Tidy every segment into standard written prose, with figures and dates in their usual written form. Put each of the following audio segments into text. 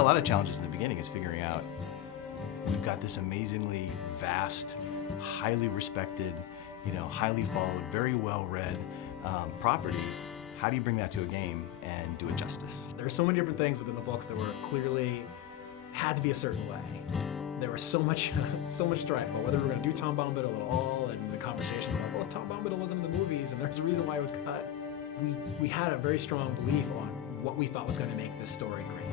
a lot of challenges in the beginning is figuring out, we've got this amazingly vast, highly respected, highly followed, very well-read property. How do you bring that to a game and do it justice? There are so many different things within the books that were clearly had to be a certain way. There was so much strife about whether we were going to do Tom Bombadil at all, and the conversation about, well, Tom Bombadil wasn't in the movies, and there's a reason why it was cut. We had a very strong belief on what we thought was going to make this story great.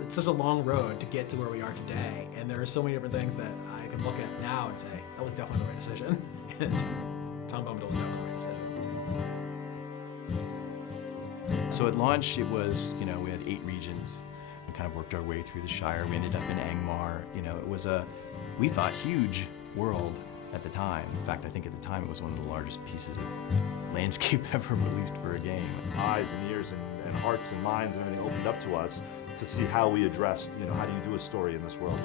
It's such a long road to get to where we are today, and there are so many different things that I can look at now and say, that was definitely the right decision, and Tom Bombadil was definitely the right decision. So at launch, it was, we had 8 regions. We kind of worked our way through the Shire. We ended up in Angmar. It was we thought, huge world at the time. In fact, I think at the time it was one of the largest pieces of landscape ever released for a game. Eyes and ears and hearts and minds and everything opened up to us to see how we addressed, how do you do a story in this world?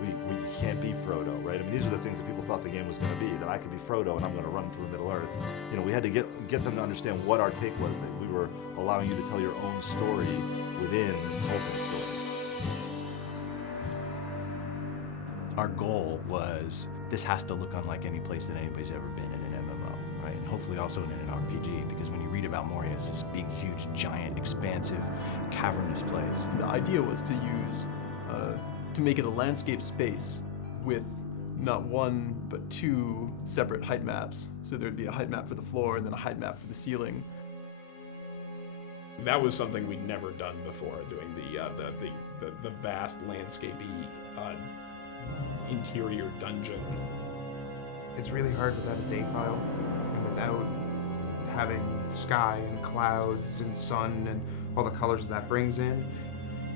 We can't be Frodo, right? I mean, these are the things that people thought the game was going to be, that I could be Frodo and I'm going to run through Middle-earth. We had to get them to understand what our take was, that we were allowing you to tell your own story within Tolkien's story. Our goal was, this has to look unlike any place that anybody's ever been in an MMO, right? And hopefully also in an RPG, because when you read about Moria, it's this big, huge, giant, expansive, cavernous place. The idea was to use, to make it a landscape space with not one, but 2 separate height maps. So there'd be a height map for the floor and then a height map for the ceiling. That was something we'd never done before, doing the vast landscapey interior dungeon. It's really hard without a day file and without having sky and clouds and sun and all the colors that brings in.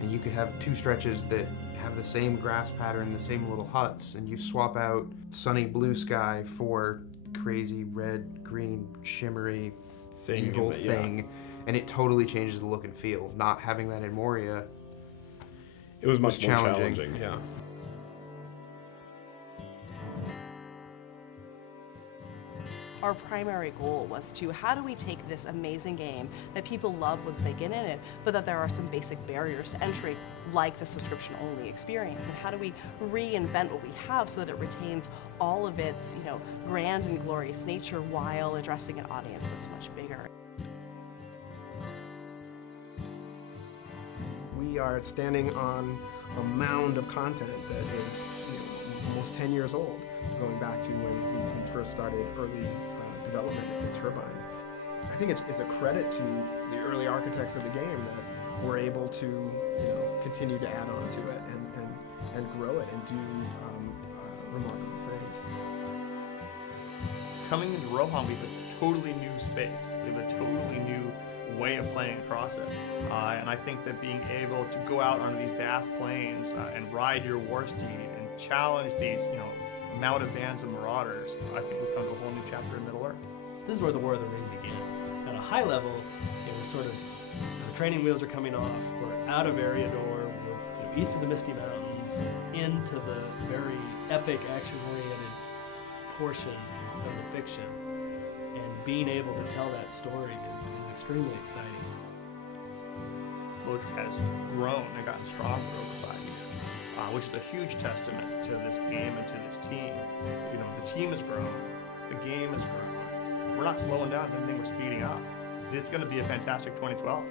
And you could have 2 stretches that have the same grass pattern, the same little huts, and you swap out sunny blue sky for crazy red, green, shimmery, evil thing. And it totally changes the look and feel. Not having that in Moria, it was much more challenging. challenging, yeah. Our primary goal was to, how do we take this amazing game that people love once they get in it, but that there are some basic barriers to entry, like the subscription-only experience, and how do we reinvent what we have so that it retains all of its, grand and glorious nature while addressing an audience that's much bigger. We are standing on a mound of content that is almost 10 years old, going back to when we first started early development in Turbine. I think it's a credit to the early architects of the game that we're able to continue to add on to it and grow it and do remarkable things. Coming into Rohan, we have a totally new space. We have a totally new way of playing across it. And I think that being able to go out onto these vast plains and ride your war steed and challenge these, mounted bands of marauders, I think we come to a whole new chapter in Middle-earth. This is where the War of the Ring begins. At a high level, we're sort of, the training wheels are coming off, we're out of Eriador, we're east of the Misty Mountains, into the very epic, action-oriented portion of the fiction. And being able to tell that story is extremely exciting. Book has grown and gotten stronger over 5 years, which is a huge testament to this game and to this team. The team has grown, the game has grown. We're not slowing down, if anything, we're speeding up. It's going to be a fantastic 2012.